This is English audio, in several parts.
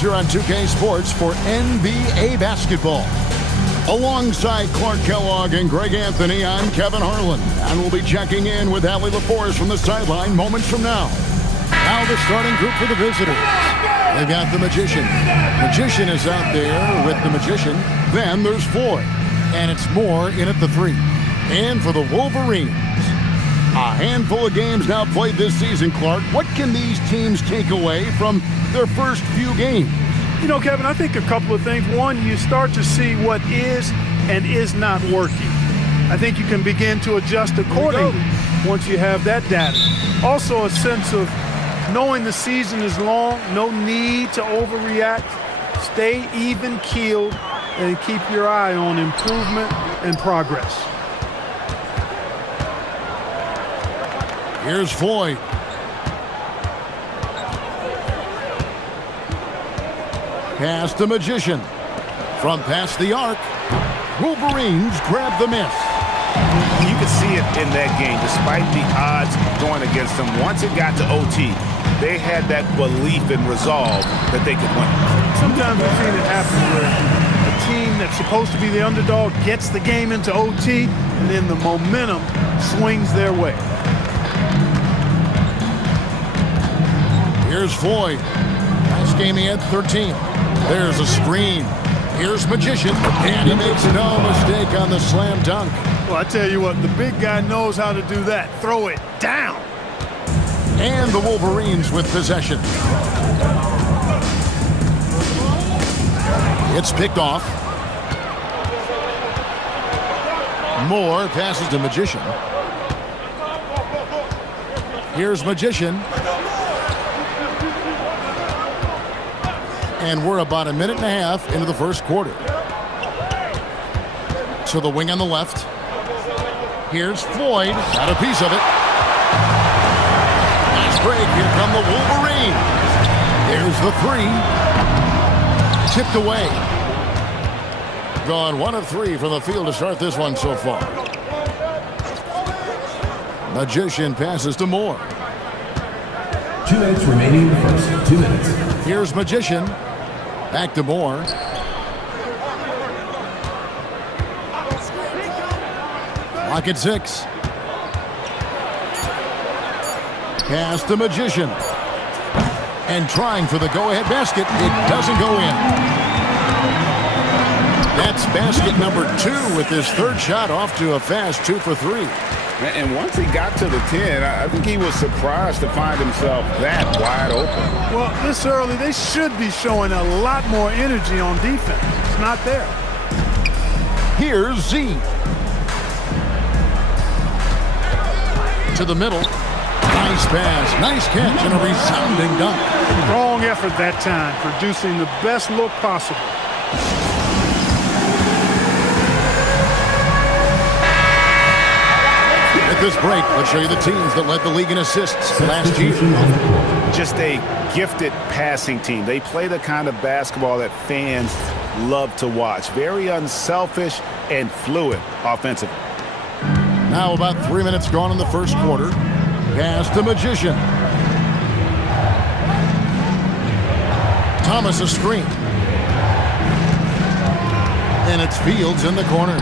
Here on 2K Sports for NBA basketball. Alongside Clark Kellogg and Greg Anthony, I'm Kevin Harlan, and we'll be checking in with Ep4 from the sideline moments from now. Now the starting group for the visitors. They've got the Magician. Magician is out there with the Magician. Then there's Floyd, and it's Moore in at the 3. And for the Wolverines, a handful of games now played this season, Clark. What can these teams take away from their first few games? You know, Kevin, I think a couple of things. One, you start to see what is and is not working. I think you can begin to adjust accordingly once you have that data. Also, a sense of knowing the season is long, no need to overreact. Stay even-keeled and keep your eye on improvement and progress. Here's Floyd. Past the Magician. From past the arc, Wolverines grab the miss. You could see it in that game, despite the odds going against them. Once it got to OT, they had that belief and resolve that they could win. Sometimes we've seen it happen where a team that's supposed to be the underdog gets the game into OT, and then the momentum swings their way. Here's Floyd. Last game he had 13. There's a screen. Here's Magician, and he makes no mistake on the slam dunk. Well, I tell you what, the big guy knows how to do that. Throw it down. And the Wolverines with possession. It's picked off. Moore passes to Magician. Here's Magician. And we're about a minute and a half into the first quarter. So the wing on the left. Here's Floyd. Got a piece of it. Nice break. Here come the Wolverines. There's the 3. Tipped away. Gone 1 of 3 from the field to start this one so far. Magician passes to Moore. 2 minutes remaining in the first. 2 minutes. Here's Magician. Back to Moore. Clock at 6. Pass the Magician. And trying for the go-ahead basket. It doesn't go in. That's basket number 2 with his third shot off to a fast 2 for 3. And once he got to the 10, I think he was surprised to find himself that wide open. Well, this early, they should be showing a lot more energy on defense. It's not there. Here's Z. To the middle. Nice pass, nice catch, and a resounding dunk. Strong effort that time, producing the best look possible. At this break, let's show you the teams that led the league in assists last year. Just a gifted passing team. They play the kind of basketball that fans love to watch. Very unselfish and fluid offensively. Now about 3 minutes gone in the first quarter. Pass the Magician. Thomas a screen. And it's Fields in the corner.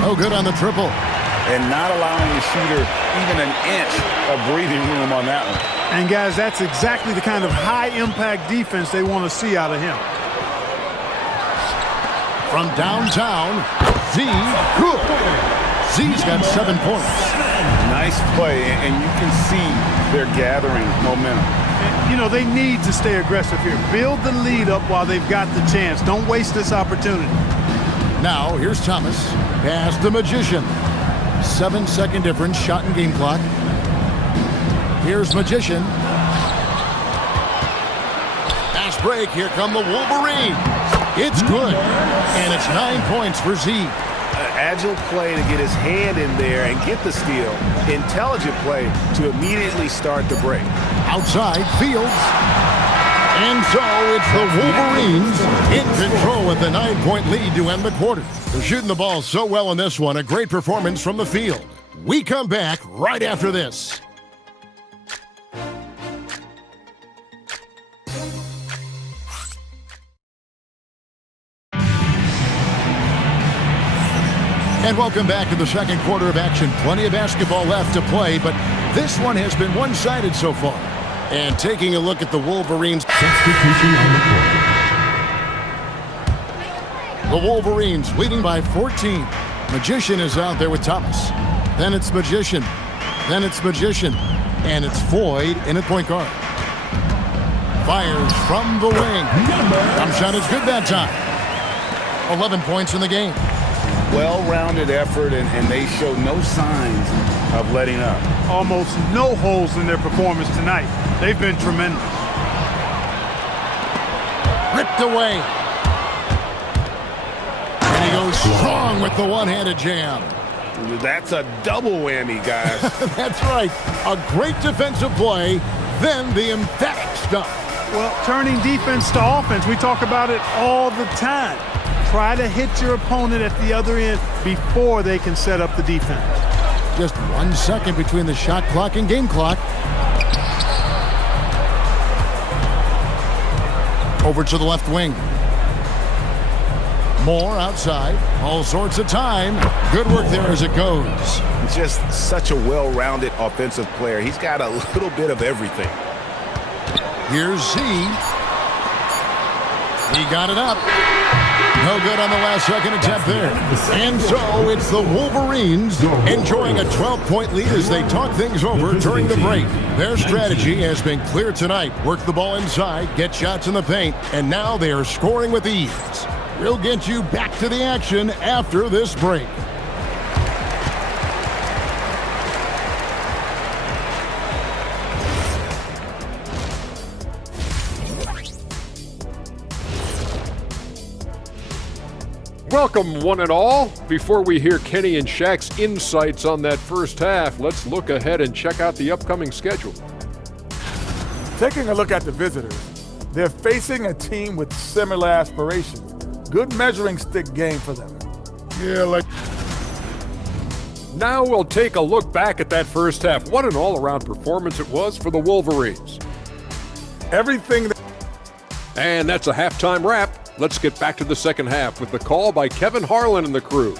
No good on the triple. And not allowing the shooter even an inch of breathing room on that one. And guys, that's exactly the kind of high-impact defense they want to see out of him. From downtown, Z, good. Z's got 7 points. Nice play, and you can see they're gathering momentum. And, you know, they need to stay aggressive here. Build the lead up while they've got the chance. Don't waste this opportunity. Now, here's Thomas. Pass the Magician. 7-second difference, shot and game clock. Here's Magician. Fast break, here come the Wolverines. It's good, and it's 9 points for Z. Agile play to get his hand in there and get the steal. Intelligent play to immediately start the break. Outside, Fields. And so it's the Wolverines in control with the 9-point lead to end the quarter. They're shooting the ball so well in this one. A great performance from the field. We come back right after this. And welcome back to the second quarter of action. Plenty of basketball left to play, but this one has been one-sided so far. And taking a look at the Wolverines. Substitution on the court. The Wolverines leading by 14. Magician is out there with Thomas. Then it's Magician. Then it's Magician. And it's Floyd in at point guard. Fires from the wing. Jump shot is good that time. 11 points in the game. Well-rounded effort, and they show no signs of letting up. Almost no holes in their performance tonight. They've been tremendous. Ripped away. And he goes strong with the one-handed jam. That's a double whammy, guys. That's right. A great defensive play, then the emphatic stuff. Well, turning defense to offense, we talk about it all the time. Try to hit your opponent at the other end before they can set up the defense. Just 1 second between the shot clock and game clock. Over to the left wing. Moore outside. All sorts of time. Good work there as it goes. Just such a well-rounded offensive player. He's got a little bit of everything. Here's Z. He got it up. No good on the last second attempt there. And so it's the Wolverines enjoying a 12-point lead as they talk things over during the break. Their strategy has been clear tonight. Work the ball inside, get shots in the paint, and now they are scoring with ease. We'll get you back to the action after this break. Welcome, one and all. Before we hear Kenny and Shaq's insights on that first half, let's look ahead and check out the upcoming schedule. Taking a look at the visitors, they're facing a team with similar aspirations. Good measuring stick game for them. Now we'll take a look back at that first half. What an all-around performance it was for the Wolverines. And that's a halftime wrap. Let's get back to the second half with the call by Kevin Harlan and the crew.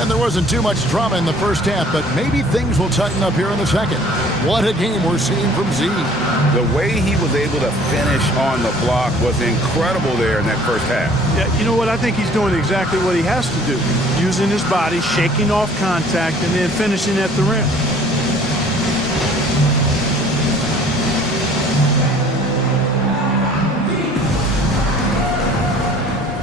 And there wasn't too much drama in the first half, but maybe things will tighten up here in the second. What a game we're seeing from Z. The way he was able to finish on the block was incredible there in that first half. Yeah, you know what? I think he's doing exactly what he has to do. Using his body, shaking off contact, and then finishing at the rim.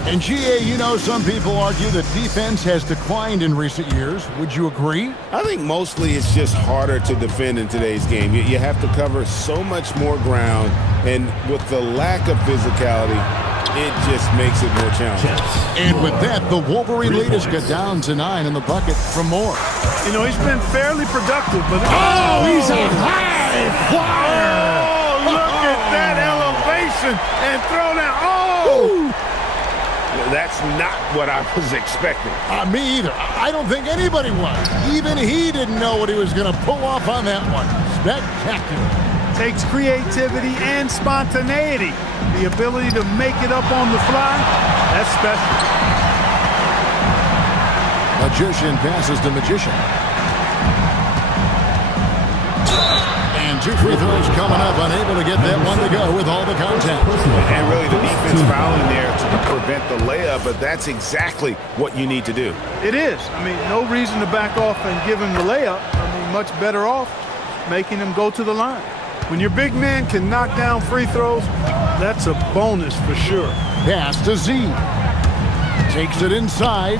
And GA, you know, some people argue that defense has declined in recent years. Would you agree? I think mostly it's just harder to defend in today's game. You have to cover so much more ground, and with the lack of physicality, it just makes it more challenging. And with that, the Wolverine lead has got down to 9 in the bucket from Moore. You know, he's been fairly productive, but... He's a high flyer! Oh, look at that elevation and throw that. Oh! That's not what I was expecting. Me either. I don't think anybody was. Even he didn't know what he was going to pull off on that one. Spectacular. Takes creativity and spontaneity. The ability to make it up on the fly, that's special. Magician passes to Magician. And 2 free throws coming up, unable to get that one to go with all the contact. And really the defense fouling there to prevent the layup, but that's exactly what you need to do. It is. I mean, no reason to back off and give him the layup. I mean, much better off making him go to the line. When your big man can knock down free throws, that's a bonus for sure. Pass to Z. Takes it inside.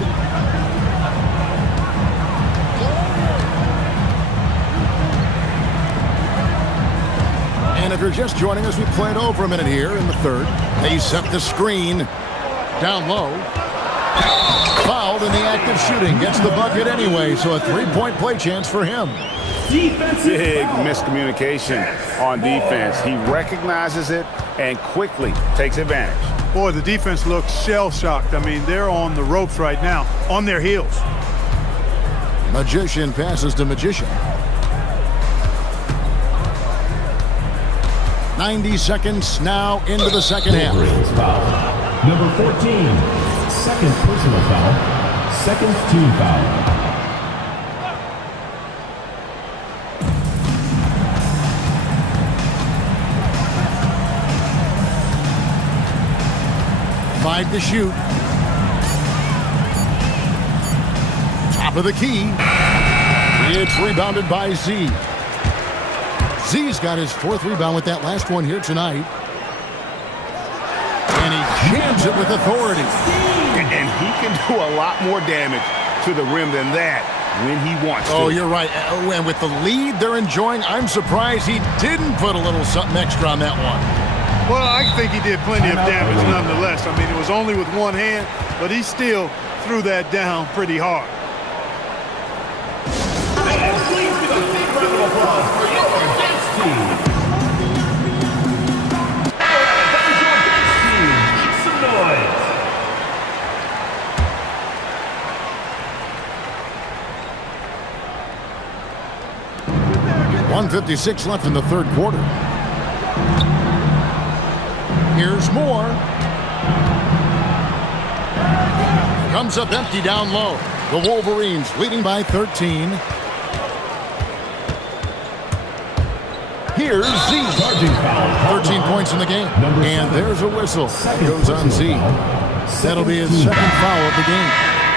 And if you're just joining us, we played over a minute here in the third. They set the screen down low. Fouled in the act of shooting. Gets the bucket anyway, so a 3-point play chance for him. Big miscommunication on defense. He recognizes it and quickly takes advantage. Boy, the defense looks shell-shocked. I mean, they're on the ropes right now, on their heels. Magician passes to Magician. 90 seconds now into the second half. Wolverines foul. Number 14, second personal foul, second team foul. Five to shoot. Top of the key. It's rebounded by Z. Z's got his fourth rebound with that last one here tonight. And he jams it with authority. And he can do a lot more damage to the rim than that when he wants to. Oh, you're right. And with the lead they're enjoying, I'm surprised he didn't put a little something extra on that one. Well, I think he did plenty of damage nonetheless. I mean, it was only with one hand, but he still threw that down pretty hard. And please give a big round of applause for your dance team. That is your dance team. Make some noise. .156 left in the third quarter. Here's more. Comes up empty down low. The Wolverines leading by 13. Here's Z. 13 points in the game. And there's a whistle. It goes on Z. That'll be his second foul of the game.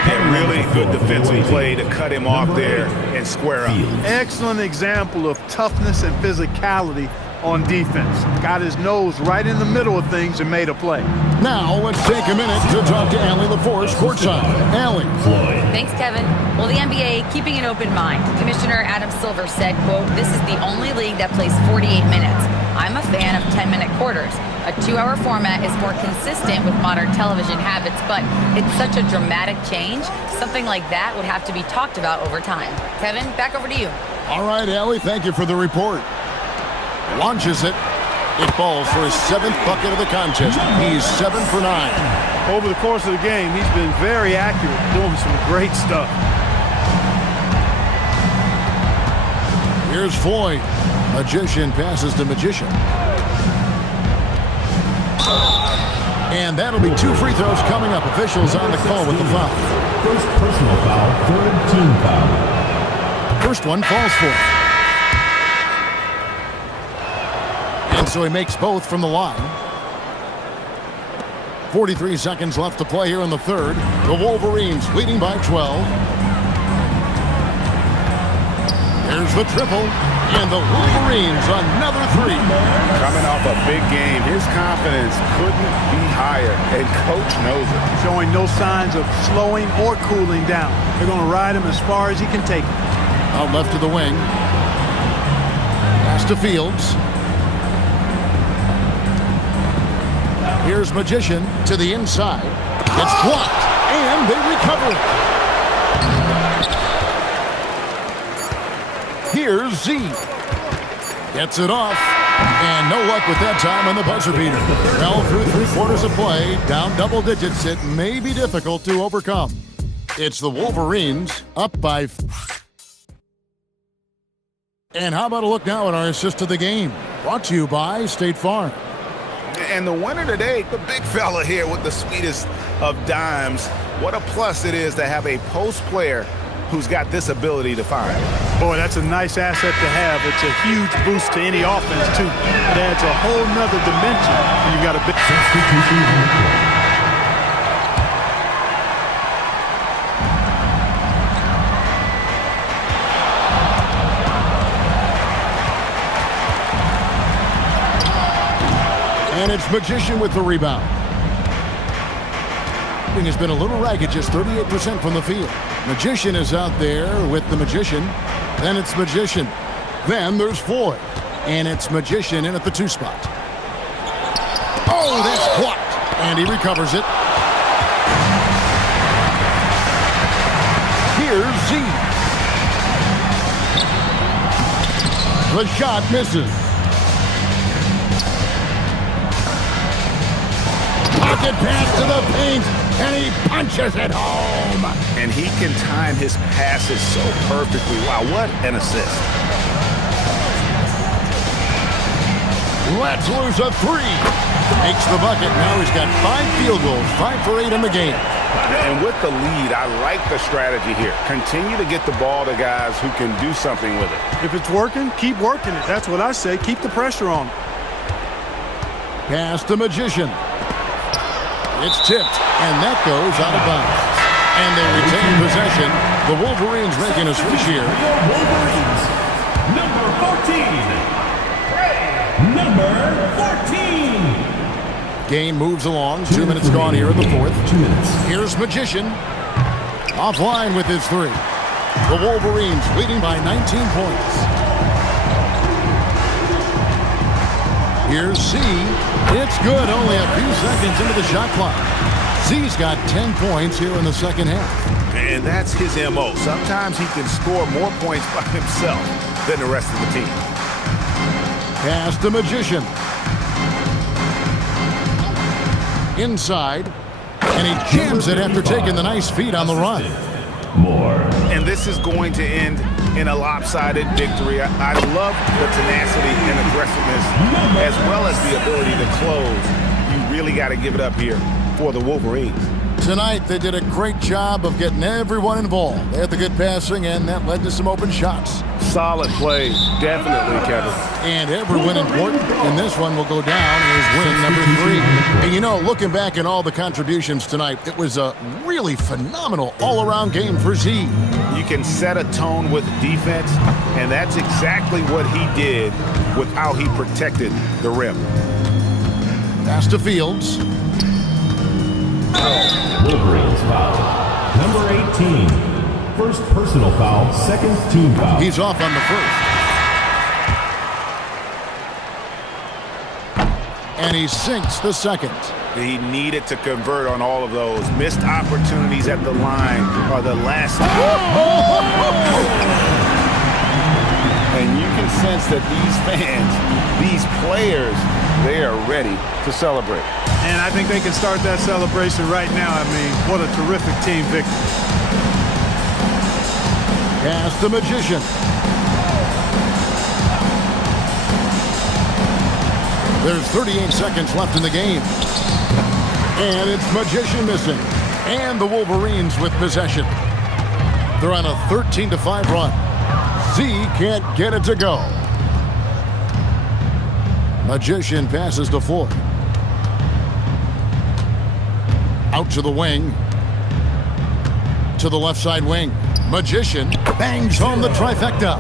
Yeah, really good defensive play to cut him off there and square up. Excellent example of toughness and physicality on defense. Got his nose right in the middle of things and made a play. Now let's take a minute to talk to Allie LaForce courtside. Allie. Thanks, Kevin. Well, the NBA keeping an open mind. Commissioner Adam Silver said, quote, "This is the only league that plays 48 minutes. I'm a fan of 10-minute quarters. A 2-hour format is more consistent with modern television habits, but it's such a dramatic change. Something like that would have to be talked about over time." Kevin, back over to you. All right, Allie, thank you for the report. Launches it. It falls for his 7th bucket of the contest. He's 7 for 9. Over the course of the game, he's been very accurate, doing some great stuff. Here's Floyd. Magician passes to Magician. And that'll be 2 free throws coming up. Officials on the call with the foul. First personal foul, third team foul. First one falls for him. And so he makes both from the line. 43 seconds left to play here in the third. The Wolverines leading by 12. There's the triple. And the Wolverines another 3. Coming off a big game, his confidence couldn't be higher, and coach knows it. Showing no signs of slowing or cooling down. They're going to ride him as far as he can take him. Out left to the wing. Pass to Fields. Here's Magician to the inside. It's blocked, and they recover it. Here's Z. Gets it off, and no luck with that time on the buzzer beater. Well, through 3 quarters of play, down double digits, it may be difficult to overcome. It's the Wolverines up by... And how about a look now at our assist to the game? Brought to you by State Farm. And the winner today, the big fella here with the sweetest of dimes. What a plus it is to have a post player who's got this ability to find. Boy, that's a nice asset to have. It's a huge boost to any offense, too. It adds a whole nother dimension when you got a big... Substitution on the court. And it's Magician with the rebound. Shooting has been a little ragged, just 38% from the field. Magician is out there with the Magician. Then it's Magician. Then there's Floyd. And it's Magician in at the 2 spot. Oh, that's blocked. And he recovers it. Here's Z. The shot misses. Pocket pass to the paint, and he punches it home. And he can time his passes so perfectly. Wow, what an assist. Let's lose a three. Makes the bucket. Now he's got 5 field goals, 5 for 8 in the game. And with the lead, I like the strategy here. Continue to get the ball to guys who can do something with it. If it's working, keep working it. That's what I say. Keep the pressure on. Pass the Magician. It's tipped, and that goes out of bounds. And they retain possession. The Wolverines making a switch here. Wolverines, number 14. Number 14. Game moves along. 2 minutes gone here in the fourth. 2 minutes. Here's Magician. Offline with his three. The Wolverines leading by 19 points. Here's Z. It's good. Only a few seconds into the shot clock. Z's got 10 points here in the second half. And that's his MO. Sometimes he can score more points by himself than the rest of the team. Pass the Magician. Inside. And he jams it after taking the nice feed on the run. More. And this is going to end in a lopsided victory. I love the tenacity and aggressiveness as well as the ability to close. You really got to give it up here for the Wolverines. Tonight, they did a great job of getting everyone involved. They had the good passing, and that led to some open shots. Solid play, definitely, Kevin. And every win important, and this one will go down as win number 3. And you know, looking back at all the contributions tonight, it was a really phenomenal all-around game for Z. You can set a tone with defense, and that's exactly what he did with how he protected the rim. Pass to Fields. Wolverines foul. Number 18. First personal foul, second team foul. He's off on the first. And he sinks the second. He needed to convert on all of those. Missed opportunities at the line are the last. And you can sense that these fans, these players, they are ready to celebrate. And I think they can start that celebration right now. I mean, what a terrific team victory. Pass the Magician. There's 38 seconds left in the game. And it's Magician missing. And the Wolverines with possession. They're on a 13-5 run. Z can't get it to go. Magician passes to Floyd. Out to the wing. To the left side wing. Magician bangs home the trifecta.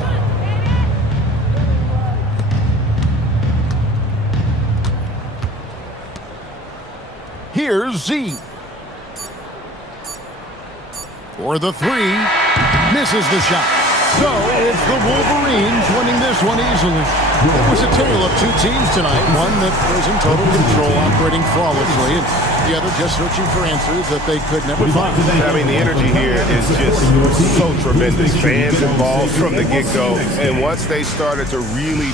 Here's Z. For the three. Misses the shot. So it's the Wolverines winning this one easily. It was a tale of two teams tonight. One that was in total control, operating flawlessly, and the other just searching for answers that they could never find. I mean, the energy here is just so tremendous. Fans involved from the get-go. And once they started to really